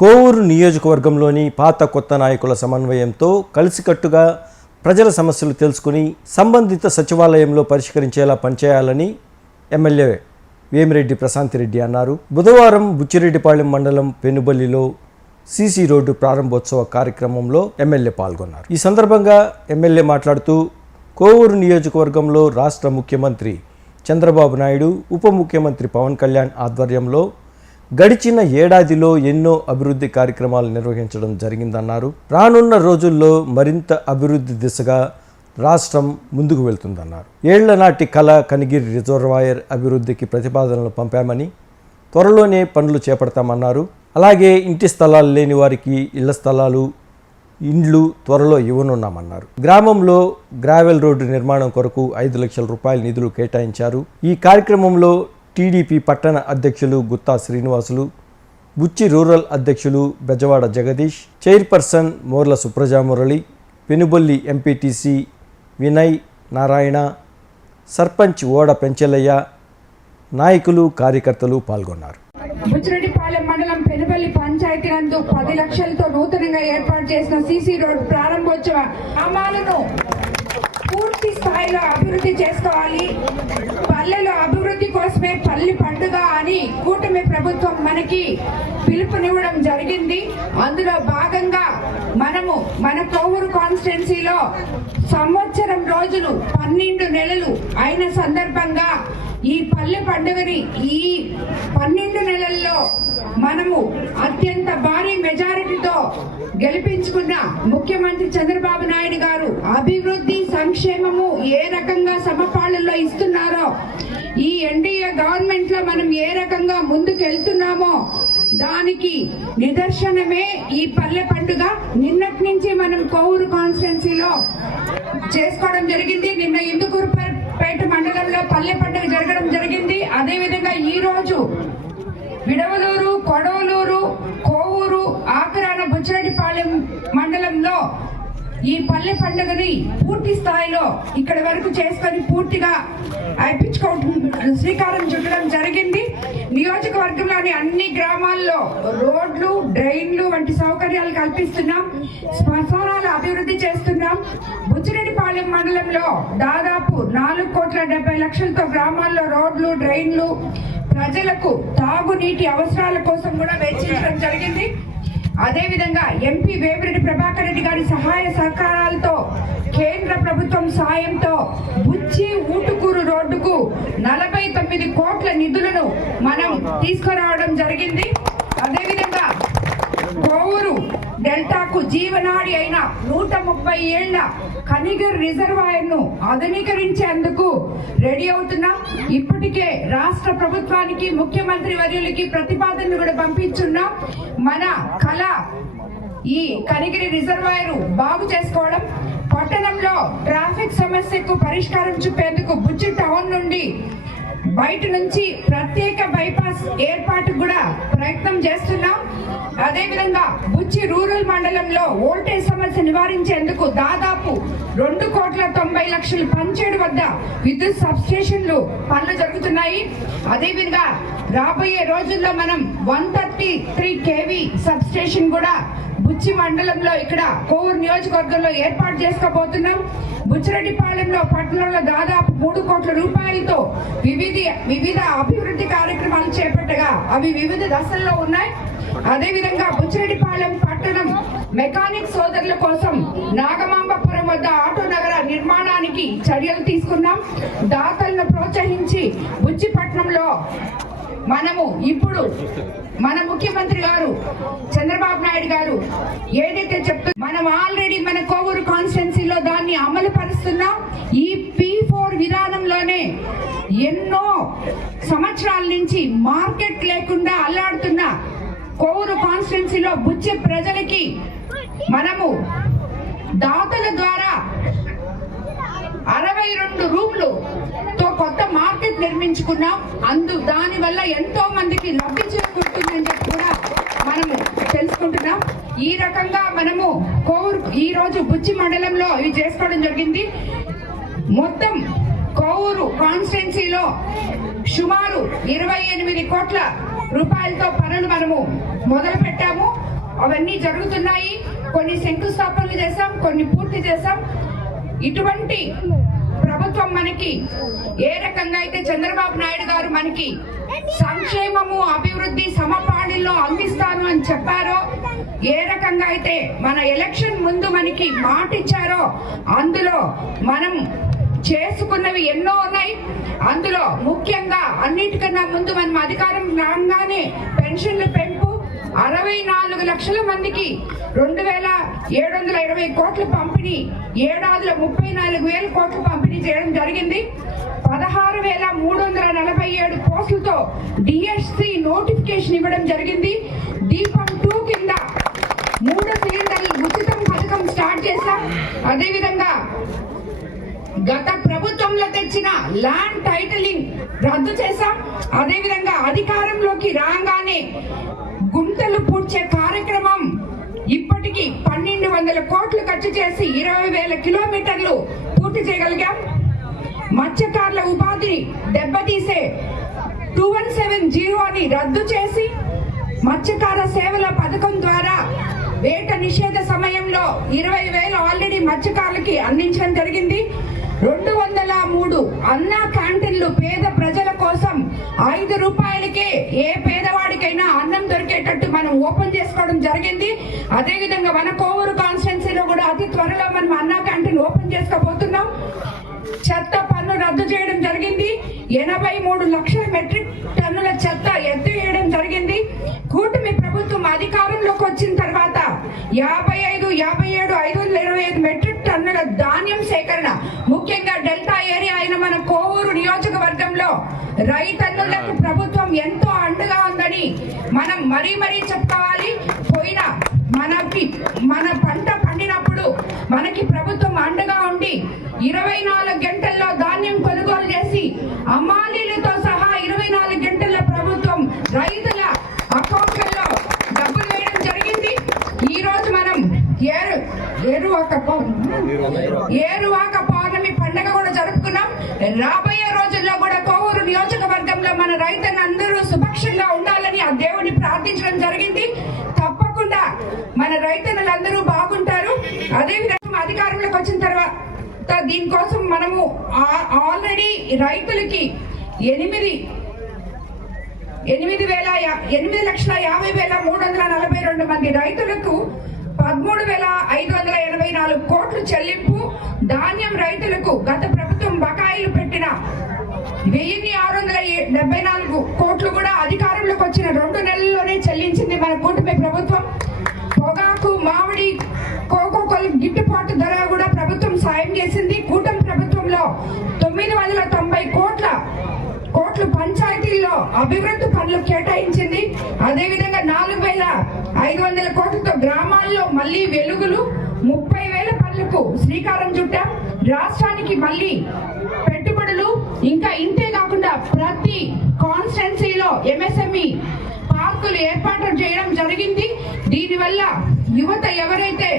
కోవూరు నియోజకవర్గంలోని పాత కొత్త నాయకుల సమన్వయంతో కలిసికట్టుగా ప్రజల సమస్యలు తెలుసుకుని సంబంధిత సచివాలయంలో పరిష్కరించేలా పనిచేయాలని ఎమ్మెల్యే వేమిరెడ్డి ప్రశాంతిరెడ్డి అన్నారు. బుధవారం బుచ్చిరెడ్డిపాళెం మండలం పెనుబల్లిలో సీసీ రోడ్డు ప్రారంభోత్సవ కార్యక్రమంలో ఎమ్మెల్యే పాల్గొన్నారు. ఈ సందర్భంగా ఎమ్మెల్యే మాట్లాడుతూ కోవూరు నియోజకవర్గంలో రాష్ట్ర ముఖ్యమంత్రి చంద్రబాబు నాయుడు, ఉప ముఖ్యమంత్రి పవన్ కళ్యాణ్ ఆధ్వర్యంలో గడిచిన ఏడాదిలో ఎన్నో అభివృద్ధి కార్యక్రమాలు నిర్వహించడం జరిగిందన్నారు. రానున్న రోజుల్లో మరింత అభివృద్ధి దిశగా రాష్ట్రం ముందుకు వెళ్తుందన్నారు. ఏళ్ల నాటి కళ కనిగిరి రిజర్వాయర్ అభివృద్ధికి ప్రతిపాదనలు పంపామని, త్వరలోనే పనులు చేపడతామన్నారు. అలాగే ఇంటి స్థలాలు లేని వారికి ఇళ్ల స్థలాలు, ఇండ్లు త్వరలో ఇవ్వనున్నామన్నారు. గ్రామంలో గ్రావెల్ రోడ్డు నిర్మాణం కొరకు 5 లక్షల రూపాయల నిధులు కేటాయించారు. ఈ కార్యక్రమంలో టీడీపీ పట్టణ అధ్యక్షులు గుత్తా శ్రీనివాసులు, బుచ్చి రూరల్ అధ్యక్షులు బెజవాడ జగదీష్, చైర్పర్సన్ మోర్ల సుప్రజామురళి, పెనుబొల్లి ఎంపీటీసీ వినయ్ నారాయణ, సర్పంచ్ ఓడ పెంచెలయ్య, నాయకులు కార్యకర్తలు పాల్గొన్నారు. బుచ్చిరెడ్డిపాళెం మండలం పెనుబల్లి పంచాయతీ నందు 10 లక్షలతో నూతనంగా ఏర్పాటు చేసిన సీసీ రోడ్ ప్రారంభోత్సవ గ్రామాలను పూర్తి స్థాయిలో అభివృద్ధి చేసుకోవాలి. పల్లెల అభివృద్ధి కోసమే పల్లి పండుగ అని కూటమి ప్రభుత్వం మనకి పిలుపునివ్వడం జరిగింది. అందులో భాగంగా మనము మన కోవూరు కాన్స్టిట్యున్సీలో సంవత్సరం రోజులు 12 నెలలు అయిన సందర్భంగా ఈ పల్లె పండుగని ఈ 12 నెలల్లో మనము అత్యంత భారీ మెజారిటీతో గెలిపించుకున్న ముఖ్యమంత్రి చంద్రబాబు నాయుడు గారు అభివృద్ధి సంక్షేమము ఏ రకంగా సమపాళ్ళలో ఇస్తున్నారో, ఈ ఎన్డీఏ గవర్నమెంట్ లో మనం ఏ రకంగా ముందుకు వెళ్తున్నామో దానికి నిదర్శనమే ఈ పల్లె పండుగ. నిన్నటి నుంచి మనం కోవూరు కాన్స్టిట్యున్సీలో చేసుకోవడం జరిగింది. నిన్న ఇందుకూరుపేట మండలంలో పల్లె పండుగ జరగడం జరిగింది. అదేవిధంగా ఈ రోజు విడవలూరు, కొడవలూరు, కోవూరు, ఆకురాన బుచ్చిరెడ్డిపాళెం మండలంలో ఈ పల్లె పండుగని పూర్తి స్థాయిలో ఇక్కడ వరకు చేసుకొని పూర్తిగా శ్రీకారం చుట్టడం జరిగింది. నియోజకవర్గంలోని అన్ని గ్రామాల్లో రోడ్లు, డ్రైన్లు వంటి సౌకర్యాలు కల్పిస్తున్నాం. శ్మశానాలు అభివృద్ధి చేస్తున్నాం. బుచ్చిరెడ్డిపాళెం మండలంలో దాదాపు 4,70,00,000తో గ్రామాల్లో రోడ్లు, డ్రైన్లు, ప్రజలకు తాగునీటి అవసరాల కోసం కూడా వెచ్చించడం జరిగింది. అదేవిధంగా ఎంపీ వేమిరెడ్డి ప్రభాకర్ రెడ్డి గారి సహాయ సహకారాలతో కేంద్ర ప్రభుత్వం సాయంతో బుచ్చి ఊటుకూరు రోడ్డుకు 49 కోట్ల నిధులను మనం తీసుకురావడం జరిగింది. అదేవిధంగా కోవూరు డెల్టాకు జీవనాడి అయిన 130 ఏళ్ల కనిగిరి రిజర్వాయర్ ను ఆధునీకరించేందుకు రెడీ అవుతున్నాం. ఇప్పటికే రాష్ట్ర ప్రభుత్వానికి, ముఖ్యమంత్రి వర్యులకి ప్రతిపాదనలు కూడా పంపించున్నాం. మన కళ ఈ కనిగిరి రిజర్వాయర్ బాగు చేసుకోవడం, పట్టణంలో ట్రాఫిక్ సమస్యకు పరిష్కారం చూపేందుకు బుచ్చి టౌన్ నుండి బయట నుంచి ప్రత్యేక బైపాస్ ఏర్పాటు కూడా ప్రయత్నం చేస్తున్నాం. అదేవిధంగా బుచ్చి రూరల్ మండలంలో వోల్టేజ్ సమస్య నివారించేందుకు దాదాపు 2,90,00,000 పంచేడు వద్ద విద్యుత్ సబ్ స్టేషన్లు పనులు జరుగుతున్నాయి. అదేవిధంగా రాబోయే రోజుల్లో మనం 133 kV సబ్ స్టేషన్ కూడా బుచ్చి మండలంలో ఇక్కడ కోవూరు నియోజకవర్గంలో ఏర్పాటు చేసుకోబోతున్నాం. బుచ్చిరెడ్డిపాళెంలో పట్టణంలో దాదాపు 3 కోట్ల రూపాయలతో వివిధ అభివృద్ధి కార్యక్రమాలు చేపట్టగా అవి వివిధ దశల్లో ఉన్నాయి. అదేవిధంగా బుచ్చిరెడ్డిపాళెం పట్టణం మెకానిక్ సోదరుల కోసం నాగమాంబపురం వద్ద ఆటో నగర నిర్మాణానికి చర్యలు తీసుకున్నాం. దాతలను ప్రోత్సహించి బుచ్చిపట్నంలో మనము ఇప్పుడు మన ముఖ్యమంత్రి గారు చంద్రబాబు నాయుడు గారు ఏదైతే చెప్తున్నా మనం ఆల్రెడీ మన కోవూరు కాన్స్టిట్యున్సీలో దాన్ని అమలు పరుస్తున్నాం. ఈ P4 విధానంలోనే ఎన్నో సంవత్సరాల నుంచి మార్కెట్ లేకుండా అల్లాడుతున్న కోవూరు కాన్స్టిట్యున్సీలో బుచ్చి ప్రజలకి మనము దాతల ద్వారా 62 రూమ్లు తో కొత్త మార్కెట్ నిర్మించుకున్నాం. దాని వల్ల ఎంతో మందికి లబ్ధి చేకూరుతుందని చెప్పి కూడా మనము తెలుసుకుంటున్నాం. ఈ రకంగా మనము కోవూరు ఈ రోజు బుచ్చి మండలంలో ఇవి చేసుకోవడం జరిగింది. మొత్తం కోవూరు కాన్స్టిట్యున్సీలో సుమారు 28 కోట్ల రూపాయలతో పనులు మనము మొదలు పెట్టాము. అవన్నీ జరుగుతున్నాయి. కొన్ని శంకుస్థాపనలు చేశాం, కొన్ని పూర్తి చేశాం. ఇటువంటి ప్రభుత్వం మనకి ఏ రకంగా అయితే చంద్రబాబు నాయుడు గారు మనకి సంక్షేమము అభివృద్ధి సమపాడిలో అందిస్తాను అని చెప్పారో, ఏ రకంగా అయితే మన ఎలక్షన్ ముందు మనకి మాట ఇచ్చారో, అందులో మనం చేసుకున్నవి ఎన్నో ఉన్నాయి. అందులో ముఖ్యంగా అన్నిటికన్నా ముందు మనం అధికారం రాగానే పెన్షన్లు పెంపు 64 లక్షల మందికి 2,720 కోట్ల పంపిణీ, ఏడాదిలో 34,000 కోట్ల పంపిణీ చేయడం జరిగింది. 16,347 పోస్టులతో డిఎస్సి నోటిఫికేషన్ ఇవ్వడం జరిగింది. దీపం 2 కింద 3 సిలిండర్లు ఉచితం పథకం స్టార్ట్ చేశాం. అదేవిధంగా గత ప్రభుత్వంలో తెచ్చిన ల్యాండ్ టైటిలింగ్ రద్దు చేశాం. అదేవిధంగా అధికారంలోకి రాగానే గుంతలు పూడ్చే కార్యక్రమం ఇప్పటికీ 1,200 కోట్లు ఖర్చు చేసి 20,000 కిలోమీటర్లు పూర్తి చేయగలిగాం. మత్స్యకారుల ఉపాధిని దెబ్బతీసే 2170 రద్దు చేసి మత్స్యకార సేవల పథకం ద్వారా వేట నిషేధ సమయంలో 20,000 ఆల్రెడీ మత్స్యకారులకి అందించడం జరిగింది. 203 అన్న క్యాంటీన్లు పేద ప్రజల కోసం 5 రూపాయలకే ఏ పేదవాడికైనా అన్నం దొరికేటట్టు మనం ఓపెన్ చేసుకోవడం జరిగింది. అదేవిధంగా మన కోవూరు కాన్స్టిట్యున్సీలో కూడా అతి త్వరలో మనం అన్న క్యాంటీన్ ఓపెన్ చేసుకోబోతున్నాం. చెత్త పన్ను రద్దు చేయడం జరిగింది. 83 లక్షల మెట్రిక్ టన్నుల చెత్త ఎత్తివేయడం జరిగింది. కూటమి ప్రభుత్వం అధికారంలోకి వచ్చిన తర్వాత 55, 57, 525 మెట్రిక్ టన్నుల ధాన్యం సేకరణ, ముఖ్యంగా డెల్టా ఏరియా అయిన మన కోవూరు నియోజకవర్గంలో రైతన్నులకు ప్రభుత్వం ఎంతో అండగా ఉందని మనం మరీ చెప్పుకోవాలి. మన పంట పండినప్పుడు మనకి ప్రభుత్వం అండగా ఉండి 24 గంటల్లో ధాన్యం కొనుగోలు చేసి అమ్మాలీలతో సహా 24 గంటల్లో ప్రభుత్వం రైతుల అకౌంట్లలో డబ్బులు వేయడం జరిగింది. ఈ రోజు మనం ఏరువాక పౌర్ణమి పండుగ కూడా జరుపుకున్నాం. రాబోయే రోజుల్లో కూడా కోవూరు నియోజకవర్గంలో మన రైతులందరూ సుభిక్షంగా ఉండాలని ఆ దేవుని ప్రార్థించడం జరిగింది. తప్పకుండా మన రైతులందరూ బాగుంటారు. అదేవిధంగా అధికారంలోకి వచ్చిన తర్వాత దీనికోసం మనము ఆల్రెడీ రైతులకి 8,50,342 మంది రైతులకు 13,584 కోట్లు చెల్లింపు. ధాన్యం రైతులకు గత ప్రభుత్వం బకాయిలు పెట్టిన 1,674 కోట్లు కూడా అధికారంలోకి వచ్చిన 2 నెలల్లోనే చెల్లించింది మన కూటమి ప్రభుత్వం. పొగాకు, మామిడి, కోకోకోల గిట్టుబాటు ధర కూడా ప్రభుత్వం సాయం చేసింది. కూటమి ప్రభుత్వంలో 990 కోట్లు పంచాయతీల్లో అభివృద్ధి పనులు కేటాయించింది. అదేవిధంగా 4,500 కోట్లతో గ్రామాల్లో మళ్లీ వెలుగులు, 30,000 పనులకు శ్రీకారం చుట్టాం. రాష్ట్రానికి మళ్లీ పెట్టుబడులు. ఇంకా ఇంతే కాకుండా ప్రతి కాన్స్టిట్యున్సీలో MSME పార్కులు ఏర్పాటు చేయడం జరిగింది. దీనివల్ల యువత ఎవరైతే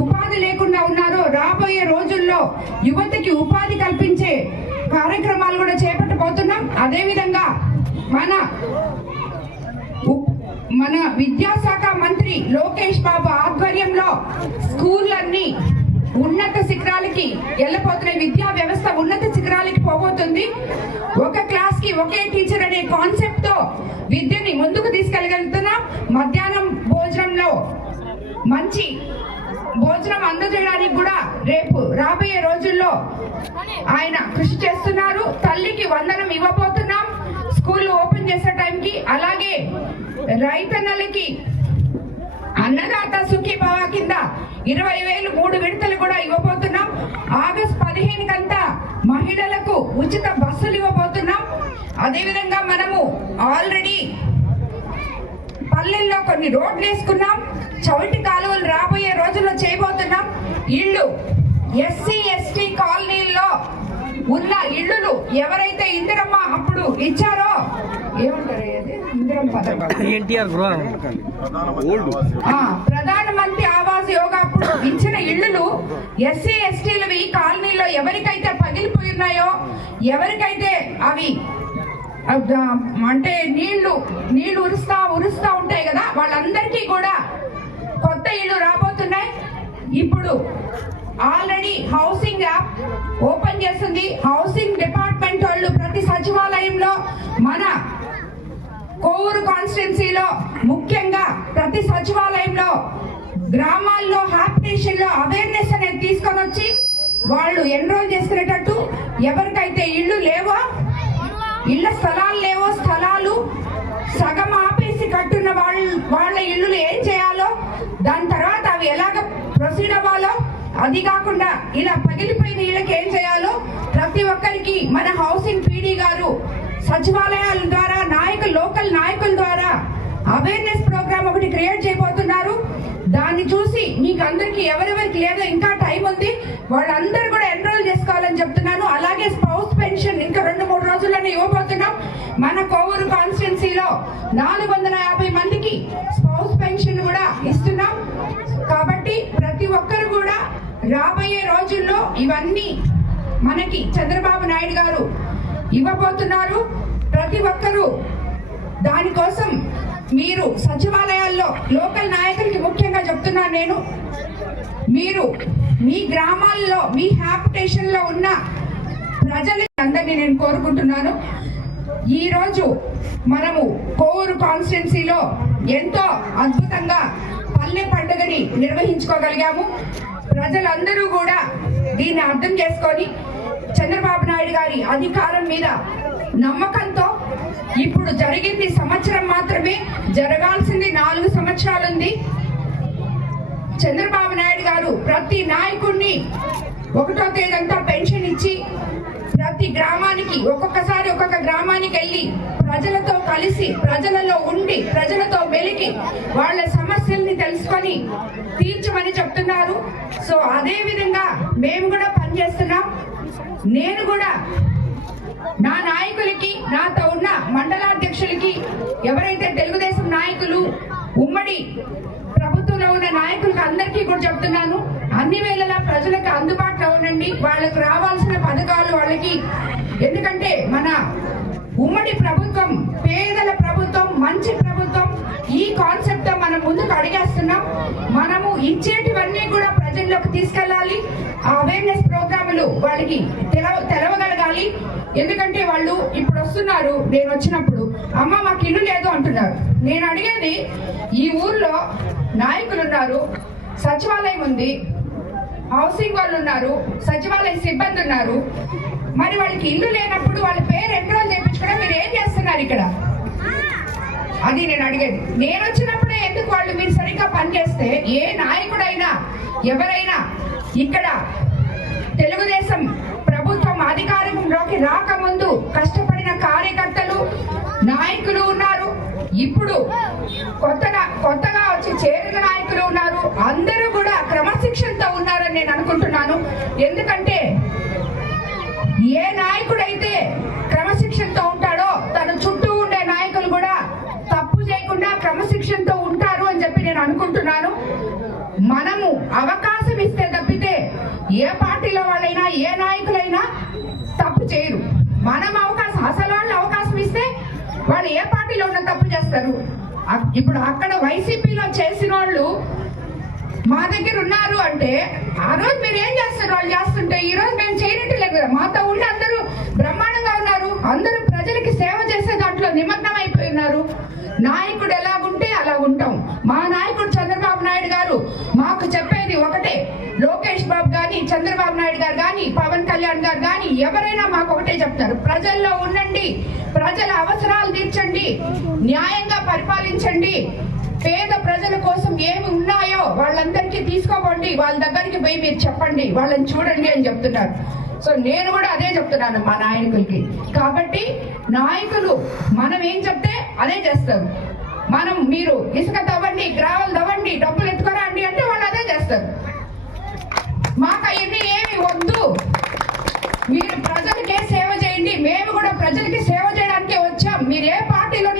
ఉపాధి లేకుండా ఉన్నారో రాబోయే రోజుల్లో యువతకి ఉపాధి కల్పించే కార్యక్రమాలు కూడా చేపట్టబోతున్నాం. అదేవిధంగా మన విద్యాశాఖ మంత్రి లోకేష్ బాబు ఆధ్వర్యంలో స్కూళ్ళన్నీ ఉన్నత శిఖరాలకి వెళ్ళిపోతున్నాయి. విద్యా వ్యవస్థ ఉన్నత శిఖరాలకి పోబోతుంది. ఒక క్లాస్ కి ఒకే టీచర్ అనే కాన్సెప్ట్ తో విద్యని ముందుకు తీసుకెళ్ళగలుగుతున్నాం. మధ్యాహ్నం భోజనంలో మంచి భోజనం అందజేయడానికి కూడా రేపు రాబోయే రోజుల్లో ఆయన కృషి చేస్తున్నారు. తల్లికి వందనం ఇవ్వబోతున్నాం స్కూల్ ఓపెన్ చేసే టైంకి. అలాగే రైతన్నలకి అన్నదాత సుఖీభవ కింద 20,000 3 విడతలు కూడా ఇవ్వబోతున్నాం. ఆగస్టు 15 కంతా మహిళలకు ఉచిత బస్సులు ఇవ్వబోతున్నాం. అదేవిధంగా మనము ఆల్రెడీ పల్లెల్లో కొన్ని రోడ్లు వేసుకున్నాం. చౌటి కాలువలు రాబోయే రోజుల్లో చేయబోతున్నాం. ఇళ్ళు SC ST కాలనీల్లో ఉన్న ఇళ్ళు ఎవరైతే ఇందిరమ్మ అప్పుడు ఇచ్చారో, ఏమంటారు ఇందిరమ్మ పథకం, ప్రధానమంత్రి ఆవాస్ యోగా అప్పుడు ఇచ్చిన ఇళ్ళు SC STలు ఈ కాలనీలో ఎవరికైతే పగిలిపోయి ఉన్నాయో, ఎవరికైతే అవి అంటే నీళ్లు ఉరుస్తా ఉంటాయి కదా, వాళ్ళందరికీ కూడా కొత్త ఇళ్ళు రాబోతున్నాయి. ఇప్పుడు ఆల్రెడీ హౌసింగ్ యాప్ ఓపెన్ చేస్తుంది. హౌసింగ్ డిపార్ట్మెంట్ వాళ్ళు ప్రతి సచివాలయంలో, మన కోవూరు కాన్స్టిట్యున్సీలో ముఖ్యంగా ప్రతి సచివాలయంలో, గ్రామాల్లో హ్యాబిటేషన్ లో అవేర్నెస్ అనేది తీసుకొని వచ్చి వాళ్ళు ఎన్రోల్ చేసుకునేటట్టు, ఎవరికైతే ఇళ్ళు లేవో, ఇళ్ల స్థలాలు లేవో, స్థలాలు సగం ఆపేసి కట్టున్న వాళ్ళ ఇళ్ళు ఏం చేయాలో, దాని తర్వాత అవి ఎలాగ ప్రొసీడ్ అవ్వాలో, అది కాకుండా ఇలా పగిలిపోయిన ఇళ్ళకి ఏం చేయాలో ప్రతి ఒక్కరికి మన హౌసింగ్ పీడీ గారు సచివాలయాల ద్వారా లోకల్ నాయకుల ద్వారా అవేర్నెస్ ప్రోగ్రామ్ ఒకటి క్రియేట్ చేయబోతున్నారు. దాన్ని చూసి మీకు అందరికి ఎవరెవరికి లేదో ఇంకా టైం ఉంది, వాళ్ళందరూ కూడా ఎన్రోల్ చేసుకోవాలని చెప్తున్నాను. అలాగే స్పౌస్ పెన్షన్ ఇంకా 2-3 రోజుల్లోనే ఇవ్వబోతున్నాం. మన కోవూరు కాన్స్టిట్యున్సీలో 450 మందికి స్పౌస్ పెన్షన్ కూడా ఇస్తున్నాం. కాబట్టి ప్రతి ఒక్కరు కూడా రాబోయే రోజుల్లో ఇవన్నీ మనకి చంద్రబాబు నాయుడు గారు ఇవ్వబోతున్నారు. ప్రతి ఒక్కరూ దానికోసం మీరు సచివాలయాల్లో లోకల్ నాయకులకి ముఖ్యంగా చెప్తున్నాను నేను, మీరు మీ గ్రామాల్లో మీ హ్యాబిటేషన్ లో ఉన్న ప్రజలందరినీ నేను కోరుకుంటున్నాను. ఈ రోజు మనము కోవూరు కాన్స్టిట్యున్సీలో ఎంతో అద్భుతంగా పల్లె పండుగని నిర్వహించుకోగలిగాము. ప్రజలందరూ కూడా దీన్ని అర్థం చేసుకొని చంద్రబాబు నాయుడు గారి అధికారం మీద నమ్మకంతో, ఇప్పుడు జరిగింది సంవత్సరం మాత్రమే, జరగాల్సింది 4 సంవత్సరాలు ఉంది. చంద్రబాబు నాయుడు గారు ప్రతి నాయకుడిని 1వ తేదీంతా పెన్షన్ ఇచ్చి ప్రతి గ్రామానికి ఒక్కొక్క గ్రామానికి వెళ్ళి ప్రజలతో కలిసి, ప్రజలలో ఉండి, ప్రజలతో మెలిగి వాళ్ళ సమస్యల్ని తెలుసుకొని తీర్చమని చెప్తున్నారు. సో అదే విధంగా మేము కూడా పనిచేస్తున్నాం. నేను కూడా నా నాయకులకి, నాతో ఉన్న మండలాధ్యక్షులకి, ఎవరైతే తెలుగుదేశం నాయకులు, ఉమ్మడి ప్రభుత్వంలో ఉన్న నాయకులకు అందరికీ కూడా చెప్తున్నాను, అన్ని వేళలా ప్రజలకు అందుబాటులో ఉండండి. వాళ్ళకు రావాల్సిన పథకాలు వాళ్ళకి, ఎందుకంటే మన ఉమ్మడి ప్రభుత్వం పేదల ప్రభుత్వం, మంచి ప్రభుత్వం. ఈ కాన్సెప్ట్ తో మనం ముందుకు అడిగేస్తున్నాం. మనము ఇచ్చేటివన్నీ కూడా ప్రజల్లోకి తీసుకెళ్ళాలి. అవేర్నెస్ ప్రోగ్రాములు వాళ్ళకి తెలవగలగాలి. ఎందుకంటే వాళ్ళు ఇప్పుడు వస్తున్నారు, నేను వచ్చినప్పుడు అమ్మ మాకు ఇల్లు లేదు అంటున్నారు. నేను అడిగేది, ఈ ఊర్లో నాయకులు ఉన్నారు, సచివాలయం ఉంది, హౌసింగ్ వాళ్ళు ఉన్నారు, సచివాలయ సిబ్బంది ఉన్నారు, మరి వాళ్ళకి ఇల్లు లేనప్పుడు వాళ్ళ పేరు ఎన్రోల్ చేయించుకోవడం మీరు ఏం చేస్తున్నారు ఇక్కడ? అది నేను అడిగేది. నేను వచ్చినప్పుడే ఎందుకు వాళ్ళు మీరు సరిగ్గా పనిచేస్తే, ఏ నాయకుడైనా ఎవరైనా ఇక్కడ తెలుగుదేశం ప్రభుత్వం అధికారంలోకి రాకముందు కష్టపడిన కార్యకర్తలు, నాయకులు ఉన్నారు. ఇప్పుడు కొత్తగా వచ్చి చేరిన నాయకులు ఉన్నారు. అందరూ కూడా క్రమశిక్షణతో ఉన్నారని నేను అనుకుంటున్నాను. ఎందుకంటే ఏ నాయకుడైతే క్రమశిక్షణతో ఉంటాడో తన చుట్టూ ఉండే నాయకులు కూడా తప్పు చేయకుండా క్రమశిక్షణతో ఉంటారు అని చెప్పి నేను అనుకుంటున్నాను. మనము అవకాశం ఇస్తే తప్పితే ఏ పార్టీలో వాళ్ళైనా, ఏ నాయకులైనా తప్పు చేయరు. మనం అసలు వాళ్ళు అవకాశం ఇస్తే వాళ్ళు ఏ పార్టీలో ఉన్న తప్పు చేస్తారు. ఇప్పుడు అక్కడ వైసీపీలో చేసిన వాళ్ళు మా దగ్గర ఉన్నారు అంటే, ఆ రోజు మీరు ఏం చేస్తారు వాళ్ళు చేస్తుంటే, ఈ రోజు మేము చేయనట్లేదు కదా. మాతో ఉండి అందరూ బ్రహ్మాండంగా ఉన్నారు, అందరూ ప్రజలకి సేవ చేసే దాంట్లో నిమగ్నం అయిపోయి ఉన్నారు. నాయకుడు ఎలాగుంటే అలా ఉంటాం. మా నాయకుడు చంద్రబాబు నాయుడు గారు మాకు చెప్పేది ఒకటే, లోకేష్ బాబు గాని, చంద్రబాబు నాయుడు గారు గాని, పవన్ కళ్యాణ్ గారు గాని, ఎవరైనా మాకు ఒకటే చెప్తారు, ప్రజల్లో ఉండండి, ప్రజల అవసరాలు తీర్చండి, న్యాయంగా పరిపాలించండి, పేద ప్రజల కోసం ఏమి ఉన్నాయో వాళ్ళందరికీ తీసుకోకండి, వాళ్ళ దగ్గరికి పోయి మీరు చెప్పండి, వాళ్ళని చూడండి అని చెప్తున్నారు. సో నేను కూడా అదే చెప్తున్నాను మా నాయకులకి. కాబట్టి నాయకులు మనం ఏం చెప్తే అదే చేస్తారు. మీరు ఇసుక తవ్వండి, గ్రావెల్ తవ్వండి, డబ్బులు ఎత్తుకోరండి అంటే వాళ్ళు అదే చేస్తారు. మాకు అవన్నీ ఏమి వద్దు, మీరు ప్రజలకే సేవ చేయండి, మేము కూడా ప్రజలకి సేవ చేయడానికే వచ్చాం. మీరు ఏ పార్టీలో